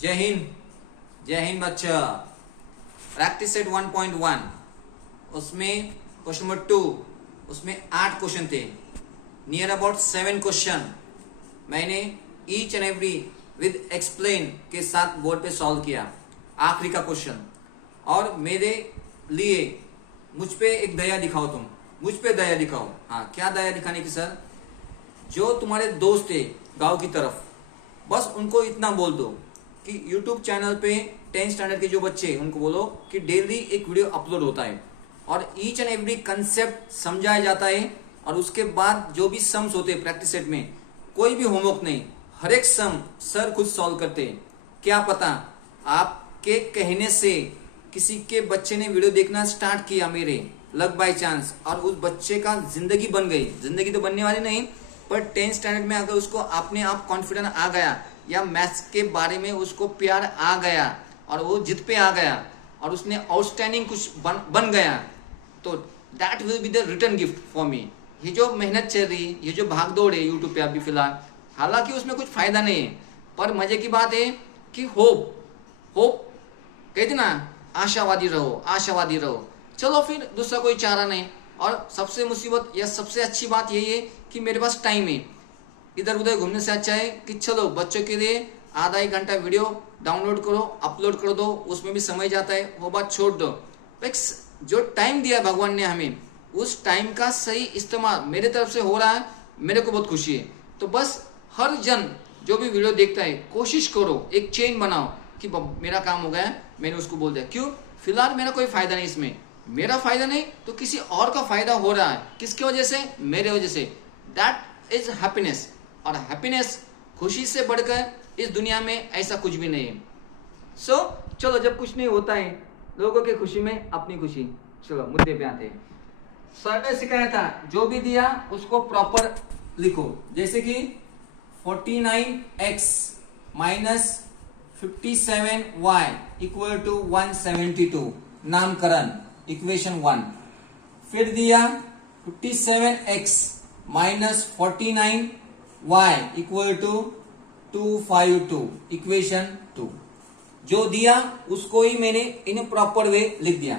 जय हिंद। जय हिंद बच्चा। प्रैक्टिस सेट 1.1 उसमें क्वेश्चन नंबर 2 उसमें 8 क्वेश्चन थे। नियर अबाउट 7 क्वेश्चन मैंने each and every with explain के साथ बोर्ड पे सॉल्व किया। आखिरी का क्वेश्चन और मेरे लिए मुझ पे एक दया दिखाओ, तुम मुझ पे दया दिखाओ। हाँ, क्या दया दिखाने की सर? जो तुम्हारे दोस्त थे गांव की तरफ, बस उनको इतना बोल दो कि YouTube चैनल पे 10th स्टैंडर्ड के जो बच्चे हैं उनको बोलो कि डेली एक वीडियो अपलोड होता है और ईच एंड एवरी कंसेप्ट समझाया जाता है। और उसके बाद जो भी सम्स होते हैं प्रैक्टिस सेट में, कोई भी होमवर्क नहीं, हर एक सम सर खुद सॉल्व करते हैं। क्या पता आपके कहने से किसी के बच्चे ने वीडियो देखना स्टार्ट किया मेरे लक बाय चांस, और उस बच्चे का जिंदगी बन गई। जिंदगी तो बनने वाली नहीं, पर 10th स्टैंडर्ड में अगर उसको अपने आप कॉन्फिडेंस आ गया या मैथ्स के बारे में उसको प्यार आ गया और वो जिद पे आ गया और उसने आउटस्टैंडिंग कुछ बन गया, तो that will be the return gift for me. ये जो मेहनत चल रही, ये जो भागदौड़ है यूट्यूब पे अभी फिलहाल, हालांकि उसमें कुछ फायदा नहीं है, पर मजे की बात है कि होप कहते ना, आशावादी रहो, आशावादी रहो। चलो फिर दूसरा कोई चारा नहीं। और सबसे मुसीबत या सबसे अच्छी बात यही है कि मेरे पास टाइम है। इधर उधर घूमने से अच्छा है कि चलो बच्चों के लिए आधा एक घंटा वीडियो डाउनलोड करो, अपलोड कर दो, उसमें भी समय जाता है, वो बात छोड़ दो। जो टाइम दिया भगवान ने हमें, उस टाइम का सही इस्तेमाल मेरे तरफ से हो रहा है, मेरे को बहुत खुशी है। तो बस हर जन जो भी वीडियो देखता है, कोशिश करो एक चेन बनाओ कि मेरा काम हो गया, मैंने उसको बोल दिया। क्यों? फिलहाल मेरा कोई फायदा नहीं इसमें, मेरा फायदा नहीं तो किसी और का फायदा हो रहा है। किसकी वजह से? मेरे वजह से। That is happiness. और हैप्पीनेस, खुशी से बढ़कर इस दुनिया में ऐसा कुछ भी नहीं है। सो चलो, जब कुछ नहीं होता है लोगों की खुशी में अपनी खुशी। चलो मुद्दे पे आते हैं। सर ने सिखाया था जो भी दिया उसको प्रॉपर लिखो। जैसे कि 49x minus 57y equal to 172, नामकरण इक्वेशन 1। फिर दिया 57x minus 49y equal to 252, equation 2। जो दिया उसको ही मैंने इन प्रॉपर वे लिख दिया।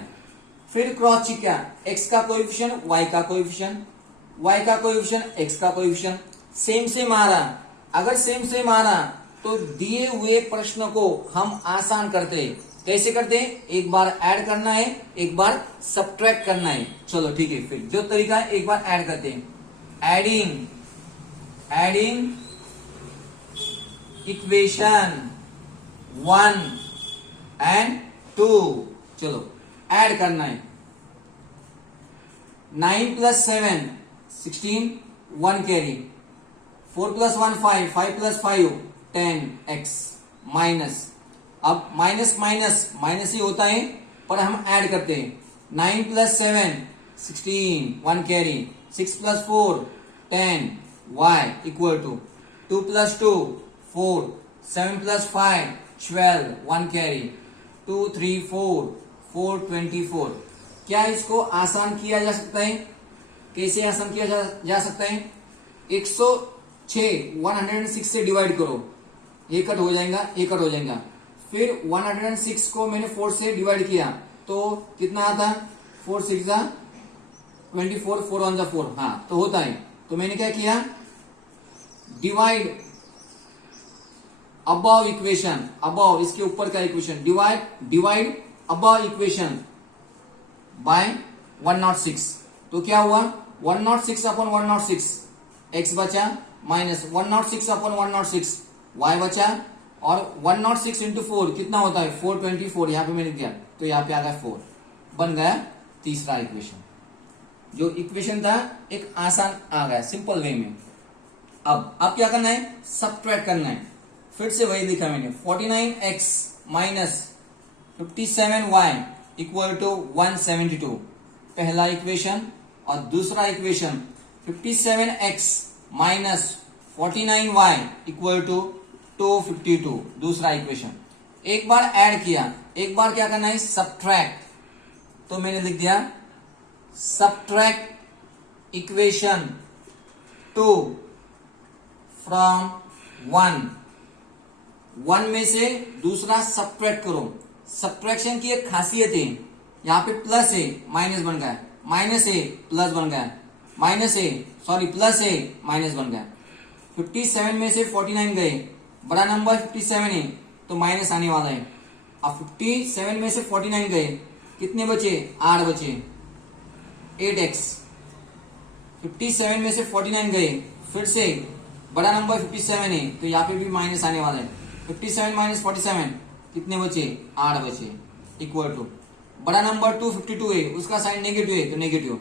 फिर क्रॉस चेक किया, x का कोएफिशिएंट, y का कोएफिशिएंट, y का कोएफिशिएंट, x का कोएफिशिएंट सेम सेम आ रहा। अगर सेम सेम आ रहा तो दिए हुए प्रश्न को हम आसान करते हैं। कैसे करते हैं? एक बार ऐड करना है, एक बार सब्ट्रैक्ट करना है। चलो ठीक है, फिर जो तरीका है एक बार ऐड करते हैं। Adding equation 1 and 2। चलो ऐड करना है। 9 plus 7 16, 1 carry. 4 plus 1 5, 5 plus 5 10x minus. अब माइनस माइनस माइनस ही होता है, पर हम ऐड करते हैं। 9 plus 7 16, 1 carry. 6 plus 4 10 y equal to 2 plus 2 4, 7 plus 5 12, 1 carry. 2 3 4 4 24। क्या इसको आसान किया जा सकता है? कैसे आसान किया जा सकता है? 106 106 से डिवाइड करो, ये कट हो जाएगा, ये कट हो जाएगा। फिर 106 को मैंने 4 से डिवाइड किया तो कितना आता? 4 6 जा 24, 4 1 जा 4। हाँ, तो होता है। तो मैंने क्या किया? डिवाइड अबव इक्वेशन, अबव इसके ऊपर का equation, divide above equation by 106। तो क्या हुआ? 106 अपॉन 106 x बचा, माइनस 106 अपॉन 106 y बचा, और 106 इंटू 4 कितना होता है? 424। यहां पे मैंने दिया तो यहां पे आ गया 4, बन गया तीसरा इक्वेशन। जो इक्वेशन था एक आसान आ गया, सिंपल वे में। अब क्या करना है? सब्ट्रैक्ट करना है। फिर से वही लिखा मैंने, 49x minus 57y equal to 172, पहला इक्वेशन। और दूसरा equation 57x minus 49y equal to 252, दूसरा इक्वेशन। एक बार ऐड किया, एक बार क्या करना है? सब्ट्रैक्ट। तो मैंने लिख दिया सब्ट्रैक्ट इक्वेशन 2 फ्रॉम 1 1 में से दूसरा सब्ट्रैक्ट करो। सब्ट्रैक्शन की एक खासियत है, यहाँ पे प्लस है माइनस बन गया, माइनस है प्लस बन गया, प्लस है माइनस बन गया। 57 में से 49 गए, बड़ा नंबर 57 है तो माइनस आने वाला है। अब 57 में से 49 गए, कितने बचे? 8 बचे, 8x। 57 में से 49 गए, फिर से बड़ा नंबर 57 है तो यहाँ पे भी माइनस आने वाला है। 57 माइनस 47 कितने बचे? 8 बचे, इक्वल टू बड़ा नंबर 252 है, उसका साइन नेगेटिव है तो नेगेटिव।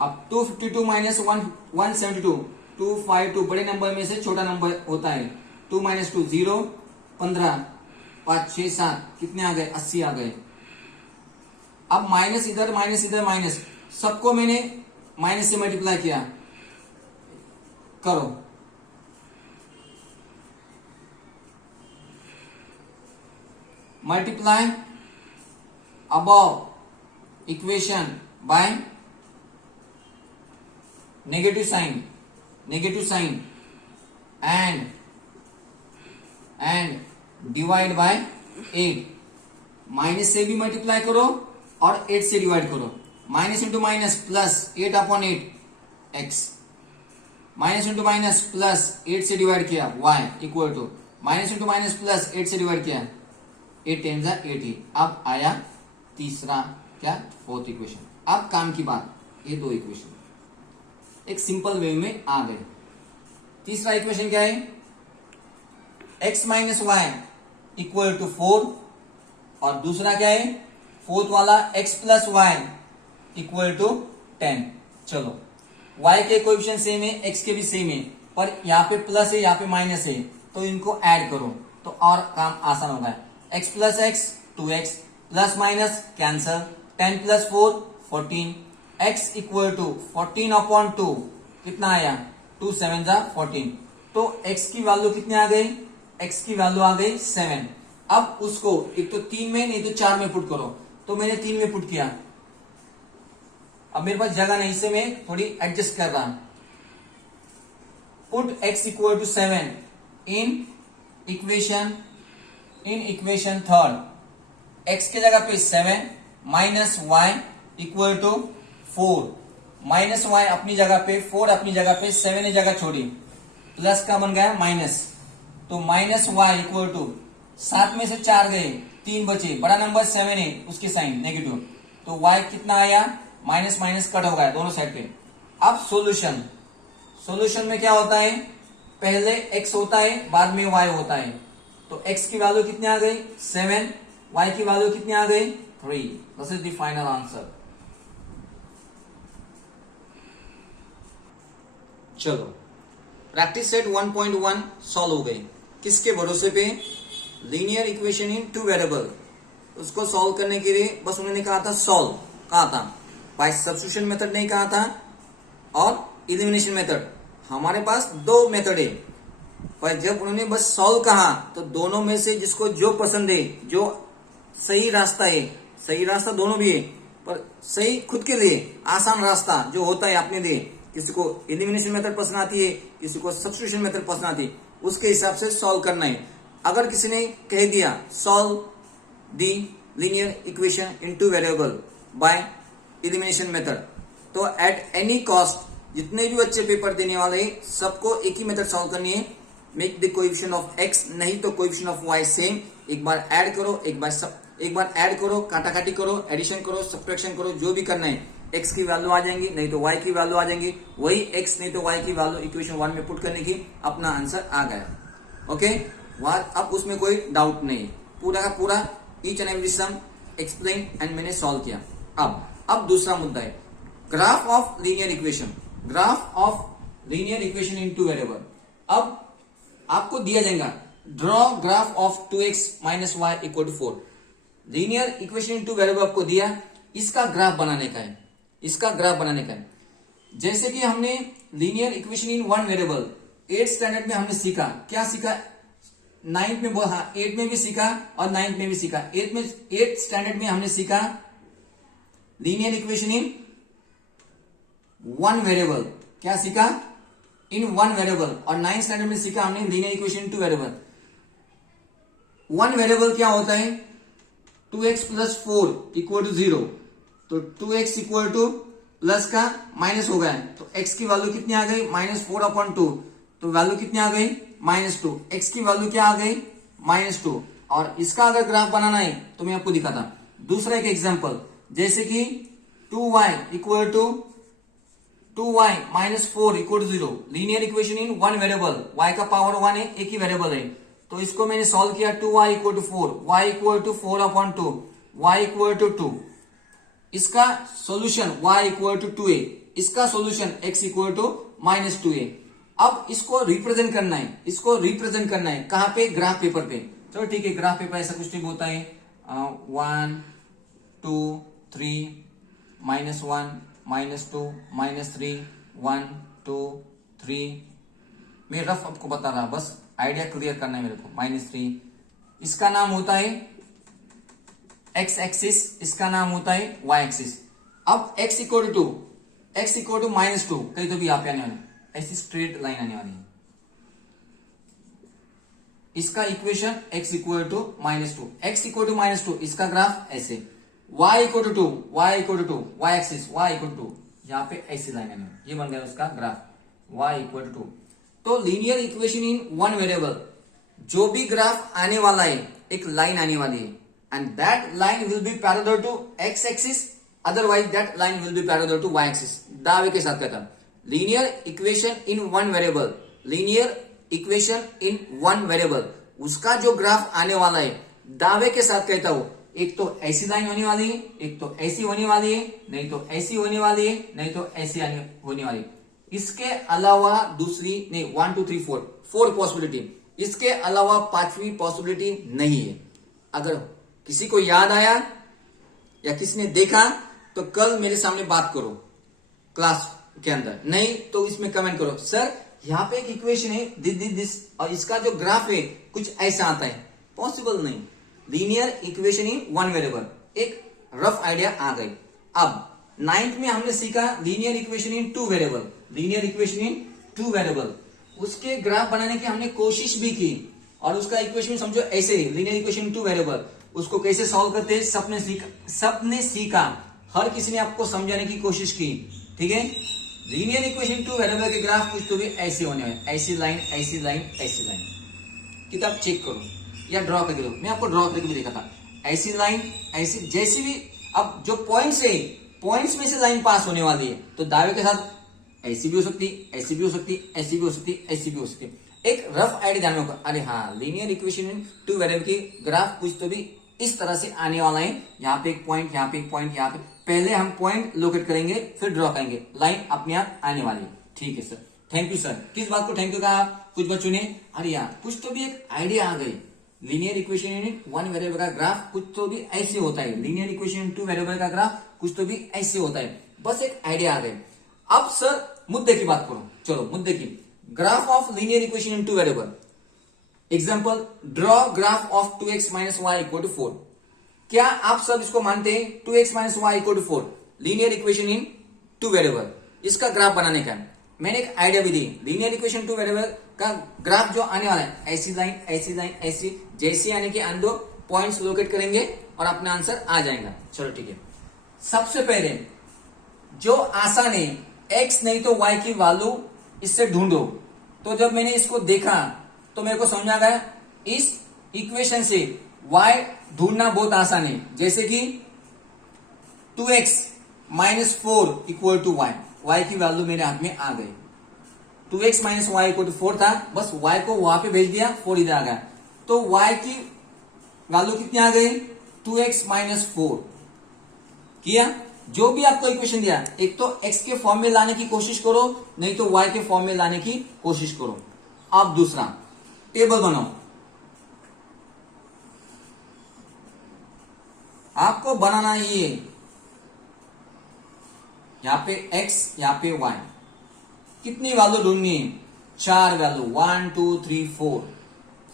अब 252 माइनस 172, 252 बड़े नंबर में से छोटा नंबर होता है। 2 माइनस 2 0, 15, 5 6 7 कितने आ गए? 80 आ गए। अब माइनस इधर माइनस, सबको मैंने माइनस से मल्टीप्लाई किया, करो। Multiply above equation by negative sign and divide by 8। Minus से भी मल्टीप्लाई करो और 8 से डिवाइड करो। Minus into minus plus 8 upon 8 x, minus into minus plus 8 से डिवाइड किया y equal to minus into minus plus 8 से डिवाइड किया 8 टेन जा 80। अब आया तीसरा क्या? Fourth equation. अब काम की बात, ये दो इक्वेशन एक सिंपल वे में आ गए। तीसरा इक्वेशन क्या है? x minus y equal to 4, और दूसरा क्या है? फोर्थ वाला x plus y equal to 10। चलो, y के कोएफिशिएंट सेम है, x के भी सेम है, पर यहाँ पे प्लस है यहाँ पे माइनस है, तो इनको ऐड करो तो और काम आसान होगा। x plus x 2x, plus minus cancel, 10 plus 4 14, x equal to 14 upon 2 कितना आया? 2 7 जा 14। तो x की वैल्यू कितने आ गई? x की वैल्यू आ गई 7। अब उसको एक तो 3 में नहीं तो 4 में पुट करो, तो मैंने 3 में पुट किया। अब मेरे पास जगह नहीं से मैं थोड़ी एडजस्ट कर रहा। Put x equal to 7 in equation third. x के जगह पे 7 minus y equal to 4, minus y अपनी जगह पे 4 अपनी जगह पे 7 ने जगह छोड़ी, प्लस का बन गया माइनस, तो माइनस वाई इक्वल टू 7 में से 4 गए 3 बचे, बड़ा नंबर 7 है उसके साइन नेगेटिव, तो y कितना आया? माइनस माइनस कट हो गया दोनों साइड पे। अब सॉल्यूशन में क्या होता है? पहले x होता है बाद में y होता है, तो x की वैल्यू कितनी आ गई? 7, y की वैल्यू कितनी आ गई? 3। This is the final answer. चलो, प्रैक्टिस सेट 1.1 सॉल्व हो गई। किसके भरोसे पे? Linear equation in 2 variable. उसको सॉल्व करने के लिए बस उन्होंने कहा था सॉल्व, कहा था बाय सब्स्टिट्यूशन मेथड नहीं कहा था, और एलिमिनेशन मेथड। हमारे पास 2 मेथड है, पर जब उन्होंने बस सॉल्व कहा तो दोनों में से जिसको जो पसंद है, जो सही रास्ता है, सही रास्ता दोनों भी है, पर सही खुद के लिए आसान रास्ता जो होता है अपने लिए, किसी को एलिमिनेशन मेथड पसंद आती है, किसी को सब्स्टिट्यूशन मेथड पसंद आती है, उसके हिसाब से सॉल्व करना है। अगर किसी ने कह दिया solve the linear equation in 2 variable by elimination method, तो एट एनी कॉस्ट जितने भी बच्चे पेपर देने वाले हैं सबको एक ही मेथड सॉल्व करनी है। Make the coefficient of x नहीं तो कोएफिशिएंट ऑफ y सेम। एक बार ऐड करो, एक बार ऐड करो, काटाकाटी करो, एडिशन करो, सब्ट्रैक्शन करो, जो भी करना है। x की वैल्यू आ जाएंगी, नहीं तो y की वैल्यू आ जाएंगी, वही x नहीं तो y की वैल्यू इक्वेशन 1 में पुट करने की, अपना आंसर आ गया। ओके, अब उसमें कोई डाउट नहीं, पूरा का पूरा each and every sum explain and मैंने सॉल्व किया। अब दूसरा मुद्दा है graph of linear equation. Graph of linear equation in 2 variable. अब आपको दिया जाएगा draw graph of 2x minus y equal to 4। Linear equation in 2 variable आपको दिया, इसका ग्राफ बनाने का है, इसका ग्राफ बनाने का है। जैसे कि हमने लीनियर इक्वेशन इन 1 वेरिएबल 8th स्टैंडर्ड में हमने सीखा, क्या सीखा? 9th में, हाँ 8th में भी सीखा और 9th में भी सीखा। 8th स्टैंडर्ड में हमने सीखा लीनियर इक्वेशन इन 1 वेरिएबल। क्या सीखा? इन 1 वेरिएबल। और 9th स्टैंडर्ड में सीखा हमने linear equation in 2 variable. One variable क्या होता है, 2x प्लस 4 इक्वल टू 0, तो 2x इक्वल टू प्लस का माइनस हो गया, तो x की वैल्यू कितनी आ गई, -4/2, तो वैल्यू कितनी आ गई, -2, x की वैल्यू क्या आ गई, -2। और इसका अगर ग्राफ बनाना है तो मैं आपको दिखाता। दूसरा एक एग्जांपल, जैसे कि 2y equal to 2y -4 equal to 0, linear equation in one variable, y का पावर 1 है, एक ही वेरिएबल है, तो इसको मैंने सॉल्व किया, 2y equal to 4, y equal to 4/2, y equal to 2, इसका solution y equal to 2a, इसका solution x equal to -2a। अब इसको रिप्रेजेंट करना है, इसको रिप्रेजेंट करना है कहां पे, ग्राफ पेपर पे। चलो ठीक है, ग्राफ पेपर ऐसा कुछ नहीं होता है, 1 2 3 -1 -2 -3 1 2 3, मैं रफ आपको बता रहा, बस आइडिया क्लियर करना है मेरे को। -3 इसका नाम होता है x एक्सिस, इसका नाम होता है y एक्सिस। अब x इक्वल टू -2, कहीं तो भी यहाँ पे आने वाली ऐसी स्ट्रेट लाइन आने वाली है, इसका equation x equal to -2, x equal to -2, इसका ग्राफ ऐसे, y equal to 2, y equal to 2, y axis y equal to 2, यहाँ पे ऐसी लाइन आने वाली, ये बन गया उसका ग्राफ, y इक्वल टू 2। तो linear equation in one variable, जो भी ग्राफ आने वाला है एक लाइन आने वाली है, and that line will be parallel to x axis, otherwise that line will be parallel to y axis. दावे के साथ कहता, linear equation in one variable, linear equation in one variable, उसका जो ग्राफ आने वाला है, दावे के साथ कहता हूं, एक तो ऐसी लाइन होने वाली है, एक तो ऐसी होने वाली है, नहीं तो ऐसी होने वाली है, नहीं तो ऐसी होने वाली है। इसके अलावा दूसरी नहीं, 1 2 3 4 पॉसिबिलिटी, इसके अलावा पांचवी पॉसिबिलिटी नहीं है। अगर किसी को याद आया या किसी ने देखा तो कल मेरे सामने बात करो क्लास के अंदर, नहीं तो इसमें कमेंट करो, सर यहाँ पे एक इक्वेशन है दिस और इसका जो ग्राफ है कुछ ऐसा आता है, पॉसिबल नहीं। Linear equation in one variable, एक रफ आइडिया आ गई। अब 9th में हमने सीखा linear equation in two variable, linear equation in two variable, उसके ग्राफ बनाने की हमने कोशिश भी की, और उसका इक्वेशन समझो ऐसे, linear equation in two variable, उसको कैसे सॉल्व करते हैं सबने सीखा, हर किसी ने आपको समझाने की कोशिश की, ठीक है। लीनियर इक्वेशन टू वेरिएबल के ग्राफ कुछ तो भी ऐसे होने वाले, ऐसी लाइन ऐसी लाइन ऐसी लाइन, किताब चेक करो या ड्रॉ करके दो, मैं आपको ड्रॉ करके भी देखा था, ऐसी लाइन ऐसी जैसी भी। अब जो पॉइंट्स है, पॉइंट्स में से लाइन पास होने वाली है, तो दावे के साथ ऐसी भी हो सकती, ऐसी भी हो सकती, ऐसी भी हो सकती, ऐसी भी हो सकती। एक रफ आइडिया ध्यान में होगा, अरे हाँ linear equation in two variable की ग्राफ कुछ तो भी इस तरह से आने वाला है, यहाँ पे एक पॉइंट, यहाँ पे एक पॉइंट, यहाँ पे पहले हम पॉइंट लोकेट करेंगे फिर ड्रॉ करेंगे, लाइन अपने आप आने वाली है, ठीक है सर, थैंक यू सर। किस बात को थैंक यू कहा, कुछ बच्चों ने, अरे यार कुछ तो भी एक आइडिया आ गई, linear equation in one variable का ग्राफ कुछ तो भी ऐसे होता है, linear equation in two variable का ग्राफ कुछ तो भी ऐसे होता है, बस एक आइडिया आ गई। अब सर मुद्दे की बात करो, चलो मुद्दे की, graph of linear equation in two variable, example draw graph of 2x minus y equal to 4। क्या आप सब इसको मानते हैं 2x minus y equal to 4 linear equation in two variable, इसका ग्राफ बनाने का मैंने एक आइडिया भी दी। लीनियर इक्वेशन टू वेरिएबल का ग्राफ जो आने वाला है, ऐसी लाइन ऐसी लाइन ऐसी, जैसी आने के अंदर पॉइंट्स लोकेट करेंगे और अपना आंसर आ जाएगा। चलो ठीक है, सबसे पहले जो आसान है, x नहीं तो y की वैल्यू इससे ढूंढो। तो जब मैंने इसको देखा तो मेरे को समझ आ गया इस इक्वेशन से y ढूंढना बहुत आसान है, जैसे कि 2x minus 4 equal to y, y की वैल्यू मेरे हाथ में आ गई, 2x minus y equal to 4 था, बस y को वहां पे भेज दिया, 4 इधर आ गया, तो y की वैल्यू कितनी आ गई, 2x माइनस 4 किया। जो भी आपको इक्वेशन दिया, एक तो x के फॉर्म में लाने की कोशिश करो, नहीं तो y के फॉर्म में लाने की कोशिश करो। अब दूसरा टेबल बनाओ, आपको बनाना ये, यहां पे x यहां पे y, कितनी वैल्यू ढूंढनी है, 4 वैल्यू, 1 2 3 4।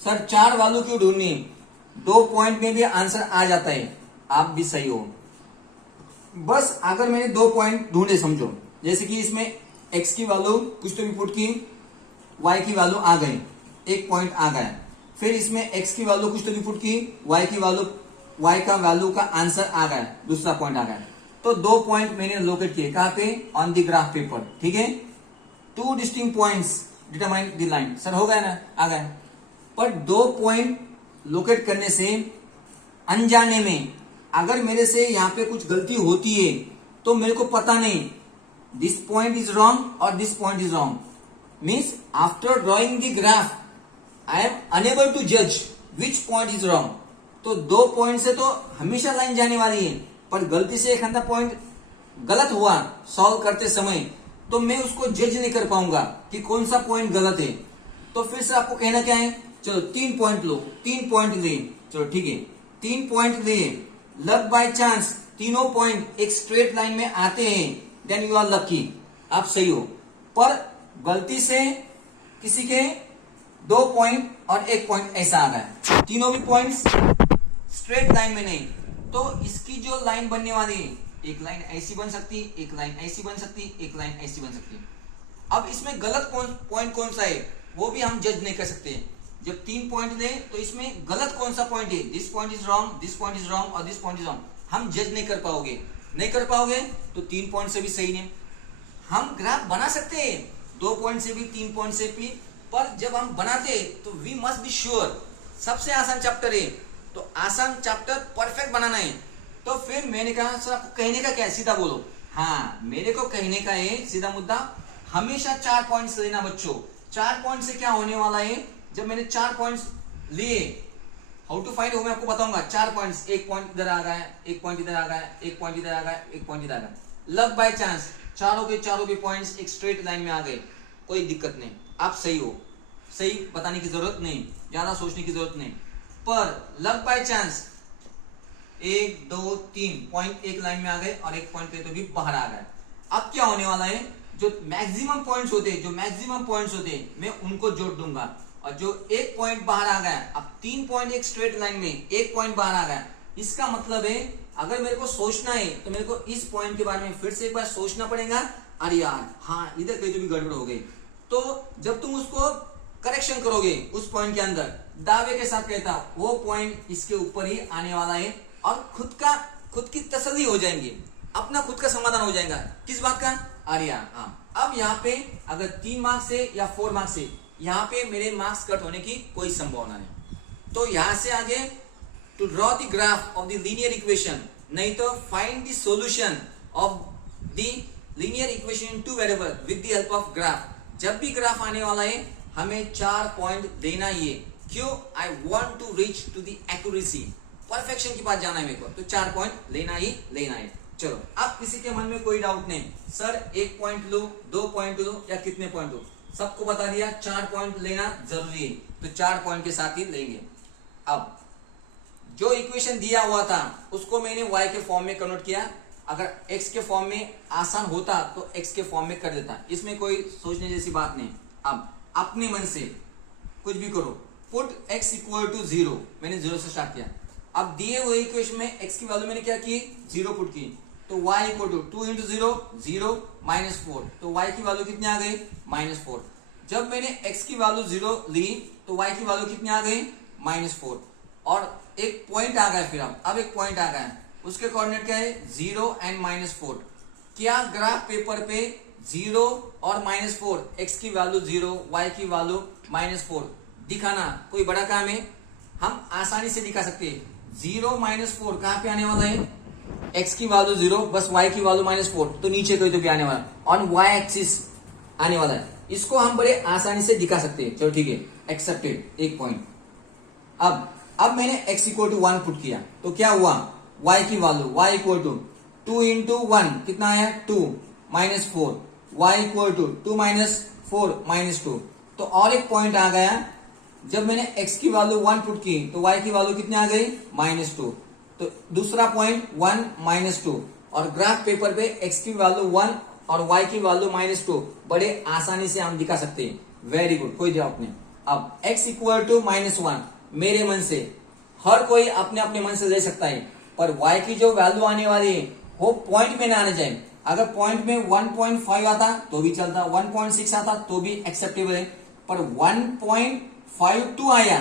सर 4 वैल्यू क्यों ढूंढनी है, 2 पॉइंट में भी आंसर आ जाता है, आप भी सही हो। बस अगर मैंने 2 पॉइंट ढूंढे समझो, जैसे कि इसमें x की वैल्यू कुछ तो भी पुट की, y की वैल्यू आ गई, एक पॉइंट आ गया, फिर इसमें x की वैल्यू कुछ तो नहीं पुट की, y का वैल्यू का आंसर आ गया, दूसरा पॉइंट आ गया। तो 2 पॉइंट मैंने लोकेट किए, कहां पे, ऑन द ग्राफ पेपर, ठीक है। 2 distinct points determine the line, sir हो गया ना, आ गया। पर 2 पॉइंट लोकेट करने से अनजाने में अगर मेरे से यहां पे कुछ गलती होती है तो मेरे को पता नहीं दिस पॉइंट इज रॉन्ग और this point is wrong, means after drawing the graph I am unable to जज विच पॉइंट इज रॉन्ग। तो 2 पॉइंट से तो हमेशा लाइन जाने वाली है, पर गलती से एक आधा पॉइंट गलत हुआ सॉल्व करते समय तो मैं उसको जज नहीं कर पाऊंगा कि कौन सा पॉइंट गलत है। तो फिर से आपको कहना क्या है, चलो 3 पॉइंट लो, 3 पॉइंट लिए, चलो ठीक है 3 पॉइंट लिए, लक बाय चांस तीनों पॉइंट एक स्ट्रेट लाइन में आते हैं, देन यू आर लकी, आप सही हो। पर गलती से किसी के 2 पॉइंट और 1 पॉइंट ऐसा आ गया, तीनों भी पॉइंट्स स्ट्रेट लाइन में नहीं, तो इसकी जो लाइन बनने वाली है, एक लाइन ऐसी बन सकती, एक लाइन ऐसी बन सकती, एक लाइन ऐसी बन सकती। अब इसमें गलत पॉइंट कौन सा है वो भी हम जज नहीं कर सकते। जब 3 पॉइंट ले तो इसमें गलत कौन सा पॉइंट है, this point is wrong, this point is wrong और दिस पॉइंट इज रॉन्ग, हम जज नहीं कर पाओगे। नहीं कर पाओगे तो 3 पॉइंट से भी सही नहीं। हम ग्राफ बना सकते हैं 2 पॉइंट से भी, 3 पॉइंट से भी, पर जब हम बनाते तो वी मस्ट बी श्योर सबसे आसान चैप्टर है, तो आसान चैप्टर परफेक्ट बनाना है। तो फिर मैंने कहा सर आपको कहने का क्या है, सीधा बोलो। हाँ, मेरे को कहने का है सीधा मुद्दा, हमेशा 4 पॉइंट्स लेना बच्चों। 4 पॉइंट से क्या होने वाला है, जब मैंने 4 पॉइंट्स लिए, हाउ टू फाइंड वो मैं आपको बताऊंगा। 4 पॉइंट्स, 1 पॉइंट इधर आ गया है, 1 पॉइंट इधर आ गया है, 1 पॉइंट इधर आ गया है, 1 पॉइंट इधर आ गया, लक बाय चांस चारों के पॉइंट्स एक स्ट्रेट लाइन में आ गए, कोई दिक्कत नहीं, आप सही हो, सही बताने की जरूरत नहीं, ज्यादा सोचने की जरूरत नहीं। पर लक बाय चांस 1 2 3 पॉइंट एक लाइन में आ गए और 1 पॉइंट पे तो भी बाहर आ गए। अब क्या होने वाला है, जो मैक्सिमम पॉइंट्स होते हैं मैं उनको जोड़ दूंगा, और जो 1 पॉइंट बाहर आ गया, अब 3 पॉइंट एक स्ट्रेट लाइन में, 1 पॉइंट बाहर आ गया, इसका मतलब है अगर मेरे को सोचना है तो मेरे को इस पॉइंट के बारे में फिर से एक बार सोचना पड़ेगा, अरे यार हाँ इधर कहीं तो भी गड़बड़ हो गई। तो जब तुम उसको करेक्शन करोगे उस पॉइंट के अंदर, दावे के साथ कहता वो पॉइंट इसके ऊपर ही आने वाला है, और खुद की तसल्ली हो जाएंगी, अपना खुद का समाधान हो जाएगा। किस बात का, अरे यार हाँ, अब यहाँ पे अगर 3 मार्क्स से या 4 मार्क्स से, यहाँ पे मेरे मार्क्स कट होने की कोई संभावना नहीं। तो यहां से आगे to draw the graph of the linear equation, नहीं तो find the solution of the linear equation in 2 variable with the help of graph. जब भी ग्राफ आने वाला है हमें 4 पॉइंट देना ही है। क्यों, I want to reach to the accuracy, perfection के पास जाना है मेरे को, तो 4 पॉइंट लेना ही लेना है। चलो, अब किसी के मन में कोई डाउट नहीं, सर 1 पॉइंट लो, 2 पॉइंट लो या कितने पॉइंट लो, सबको बता दिया 4 पॉइंट लेना जरूरी है, तो 4 पॉइंट के साथ ही लेंगे। अब जो इक्वेशन दिया हुआ था उसको मैंने y के फॉर्म में कन्वर्ट किया, अगर x के फॉर्म में आसान होता तो x के फॉर्म में कर देता, इसमें कोई सोचने जैसी बात नहीं। अब अपने मन से कुछ भी करो, पुट x इक्वल टू 0, मैंने 0 से स्टार्ट किया। अब दिए हुए इक्वेशन में x की वैल्यू मैंने क्या की, 0 पुट की, तो y equal to 2 into 0 0 minus 4, तो y की वैल्यू कितनी आ गई, -4। जब मैंने x की वैल्यू 0 ली तो y की वैल्यू कितनी आ गई, -4, और एक पॉइंट आ गया। फिर अब एक पॉइंट आ गया, उसके कोऑर्डिनेट क्या है, 0 एंड -4। क्या ग्राफ पेपर पे 0 और -4, x की वैल्यू 0, y की वैल्यू -4 दिखाना कोई बड़ा काम है, हम आसानी से दिखा सकते हैं। 0 -4 कहां पे आने वाला है, x की वैल्यू 0, बस y की वैल्यू -4, तो नीचे कोई तो भी आने वाला, ऑन y एक्सिस आने वाला है। इसको हम बड़े आसानी से दिखा सकते हैं। चलो ठीक है, एक्सेप्टेड, एक पॉइंट। अब मैंने x इक्वल टू 1 पुट किया, तो क्या हुआ, y की value y equal to 2 into 1 कितना आया, 2 -4, y इक्वल टू 2 - 4 -2, तो और एक पॉइंट आ गया। जब मैंने x की वैल्यू 1 पुट की तो y की वैल्यू कितनी आ गई, -2, तो दूसरा पॉइंट 1 -2, और ग्राफ पेपर पे x की वैल्यू 1 और y की वैल्यू -2 बड़े आसानी से हम दिखा सकते हैं। वेरी गुड, कोई जवाब नहीं। अब x इक्वल टू -1 मेरे मन से, हर कोई अपने अपने मन से ले सकता है, पर y की जो वैल्यू आने वाली है वो पॉइंट में ना आने जाए। अगर पॉइंट में 1.5 आता तो भी चलता, 1.6 आता तो भी एक्सेप्टेबल है, पर 1.52 आया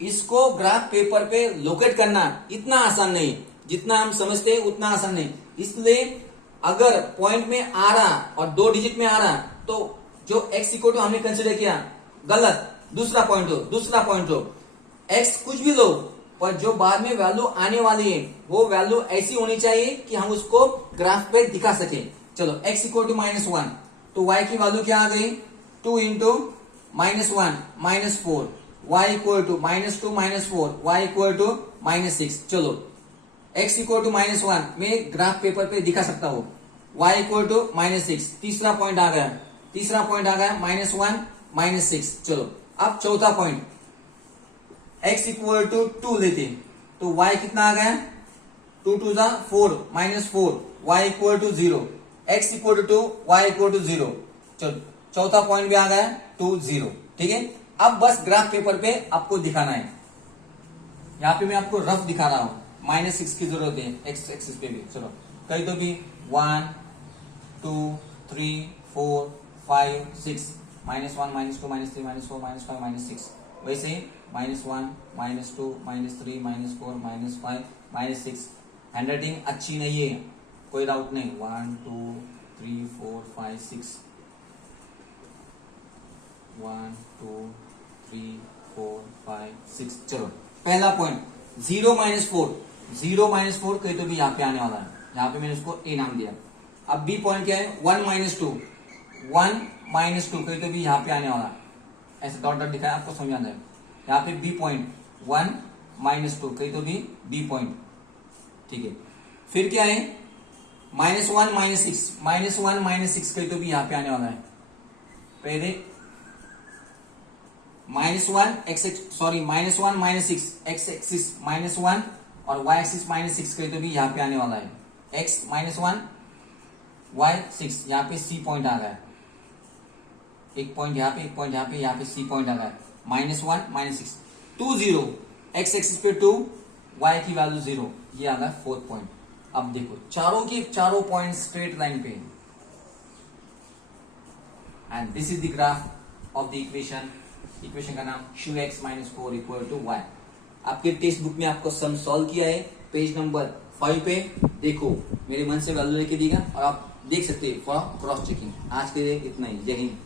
इसको ग्राफ पेपर पे लोकेट करना इतना आसान नहीं, जितना हम समझते हैं उतना आसान नहीं। इसलिए अगर पॉइंट में आ रहा और 2 डिजिट में आ रहा तो जो x इक्वल टू हमने कंसिडर किया गलत, दूसरा पॉइंट हो, x कुछ भी लो, पर जो बाद में वैल्यू आने वाली है वो वैल्यू ऐसी होनी चाहिए कि हम उसको ग्राफ पे दिखा सके। चलो x इक्वल टू -1, तो y की वैल्यू क्या आ गई, 2 into -1 -4, y equal to -2 -4, y equal to -6। चलो x इक्वल टू -1 मैं ग्राफ पेपर पे दिखा सकता हूँ, y इक्वल टू -6, तीसरा पॉइंट आ गया -1 -6। चलो अब चौथा पॉइंट x इक्वल टू 2 लेते तो y कितना आ गया, 2 2 4 -4, y equal to 0, x equal to 2, y equal to 0। चलो चौथा पॉइंट भी आ गया 2 0। ठीक है, अब बस ग्राफ पेपर पे आपको दिखाना है। यहाँ पे मैं आपको रफ दिखा रहा हूं, -6 की जरूरत है x एक्सिस पे भी। चलो कहीं तो भी 1 2 3 4 5 6, -1 -2 -3 -4 -5 -6, वैसे ही -1 -2 -3 -4 -5 -6। हैंडराइटिंग अच्छी नहीं है, कोई डाउट नहीं, 1 2 3 4 5 6, 1 2 3 4 5 6। चलो पहला पॉइंट 0 -4 कहीं तो भी यहाँ पे आने वाला है, यहाँ पे मैंने उसको a नाम दिया। अब बी पॉइंट क्या है, 1 -2 कहीं तो भी यहाँ पे आने वाला है, ऐसे डॉट डॉट दिखाया आपको समझ आ जाएगा। यहाँ पे बी पॉइंट 1 -2 कहीं तो भी बी पॉइंट। ठीक है, फिर क्या है, -1 -6 कहीं तो भी यहाँ पे आने वाला है। पहले -1 -6 x एक्सिस -1 और y एक्सिस -6 कहीं तो भी यहाँ पे आने वाला है। x -1 y 6, यहाँ पे c पॉइंट आ गया है, एक पॉइंट यहाँ पे, एक पॉइंट यहाँ पे, यहाँ पे c पॉइंट आ गया है। -1 -6 2 0, x एक्सिस पे 2, y की वैल्यू 0, ये आ गया 4th पॉइंट। अब देखो चारों के चारों पॉइंट स्ट्रेट लाइन पे, and this is the graph of the equation का नाम q(x - 4) = y। आपके टेक्स्ट बुक में आपको सम सॉल्व किया है, पेज नंबर 5 पे देखो, मेरे मन से वैल्यू लेके दिया और आप देख सकते हैं फॉर क्रॉस चेकिंग। आज के लिए इतना ही, जय हिंद।